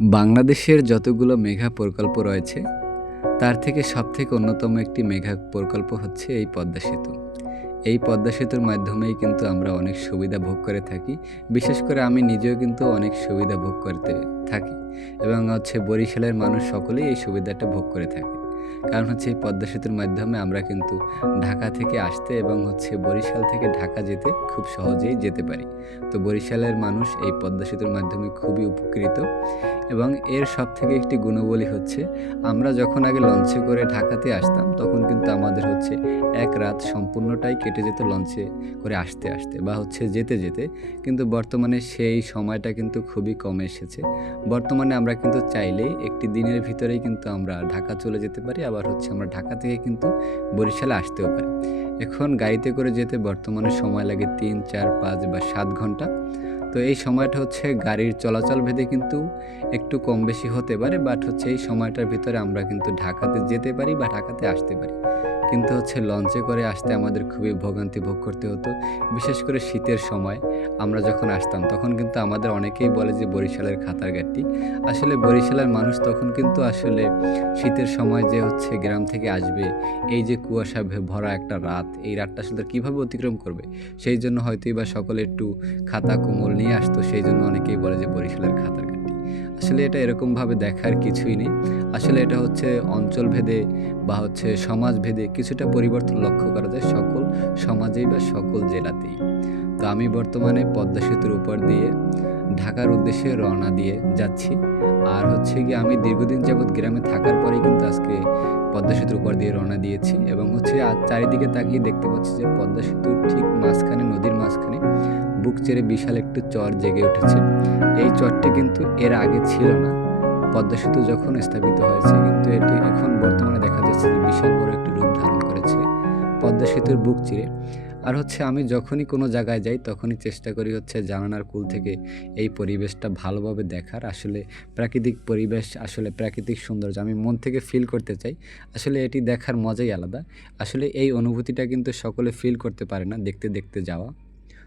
বাংলাদেশের যতগুলো মেঘা প্রকল্প রয়েছে, তার থেকে সবথেকে অন্যতম একটি মেঘা প্রকল্প হচ্ছে এই পদ্মা সেতু। এই পদ্মা সেতুর মাধ্যমেই কিন্তু আমরা অনেক সুবিধা ভোগ করে থাকি। বিশেষ করে আমি নিজেও কিন্তু অনেক সুবিধা ভোগ করতে থাকি এবং হচ্ছে বরিশালের মানুষ সকলেই এই সুবিধাটা ভোগ করে থাকে। কারণ হচ্ছে এই পদ্মা সেতুর মাধ্যমে আমরা কিন্তু ঢাকা থেকে আসতে এবং হচ্ছে বরিশাল থেকে ঢাকা যেতে খুব সহজেই যেতে পারি। তো বরিশালের মানুষ এই পদ্মা সেতুর মাধ্যমে খুবই উপকৃত এবং এর সব থেকে একটি গুণবলী হচ্ছে আমরা যখন আগে লঞ্চে করে ঢাকাতে আসতাম তখন কিন্তু আমাদের হচ্ছে এক রাত সম্পূর্ণটাই কেটে যেত লঞ্চে করে আসতে আসতে বা হচ্ছে যেতে যেতে। কিন্তু বর্তমানে সেই সময়টা কিন্তু খুবই কমে এসেছে। বর্তমানে আমরা কিন্তু চাইলেই একটি দিনের ভিতরেই কিন্তু আমরা ঢাকা চলে যেতে পারি। আবার হচ্ছে আমরা ঢাকা থেকে কিন্তু বরিশালে আসতেও পারি। এখন গাড়িতে করে যেতে বর্তমানে সময় লাগে তিন, চার, পাঁচ বা সাত ঘণ্টা। তো এই সময়টা হচ্ছে গাড়ির চলাচল ভেদে কিন্তু একটু কম বেশি হতে পারে বাট হচ্ছে এই সময়টার ভিতরে আমরা কিন্তু ঢাকাতে যেতে পারি বা ঢাকাতে আসতে পারি। কিন্তু হচ্ছে লঞ্চে করে আসতে আমাদের খুবই ভোগান্তি ভোগ করতে হতো, বিশেষ করে শীতের সময়। আমরা যখন আসতাম তখন কিন্তু আমাদের অনেকেই বলে যে বরিশালের খাতার ঘাটটি আসলে বরিশালের মানুষ তখন কিন্তু আসলে শীতের সময় যে হচ্ছে গ্রাম থেকে আসবে, এই যে কুয়াশা ভরা একটা রাত, এই রাতটা আসলে কীভাবে অতিক্রম করবে? সেই জন্য হয়তোই বা সকলে একটু খাতা কোমল নিয়ে আসতো, সেই জন্য অনেকেই বলে যে বরিশালের খাতার আসলে এটা এরকমভাবে দেখার কিছুই নেই। আসলে এটা হচ্ছে অঞ্চল ভেদে বা হচ্ছে সমাজ ভেদে কিছুটা পরিবর্তন লক্ষ্য করা যায় সকল সমাজেই বা সকল জেলাতেই। তো আমি বর্তমানে পদ্মা সেতুর উপর দিয়ে ঢাকার উদ্দেশ্যে রওনা দিয়ে যাচ্ছি। আর হচ্ছে গিয়ে আমি দীর্ঘদিন যাবৎ গ্রামে থাকার পরেই কিন্তু আজকে পদ্মা সেতুর উপর দিয়ে রওনা দিয়েছি এবং হচ্ছে চারিদিকে তাকিয়ে দেখতে পাচ্ছি যে পদ্মা সেতুর ঠিক মাঝখানে, নদীর মাঝখানে বুক চেড়ে বিশাল একটু চর জেগে উঠেছে। এই চরটি কিন্তু এর আগে ছিল না। পদ্মা সেতু যখন স্থাপিত হয়েছে, কিন্তু এটি এখন বর্তমানে দেখা যাচ্ছে যে বিশাল বড় একটি রূপ ধারণ করেছে পদ্মা সেতুর বুক চিরে। আর হচ্ছে আমি যখনই কোনো জায়গায় যাই, তখনই চেষ্টা করি হচ্ছে জানানার কুল থেকে এই পরিবেশটা ভালোভাবে দেখার। আসলে প্রাকৃতিক পরিবেশ, আসলে প্রাকৃতিক সৌন্দর্য আমি মন থেকে ফিল করতে চাই। আসলে এটি দেখার মজাই আলাদা। আসলে এই অনুভূতিটা কিন্তু সকলে ফিল করতে পারে না দেখতে দেখতে যাওয়া।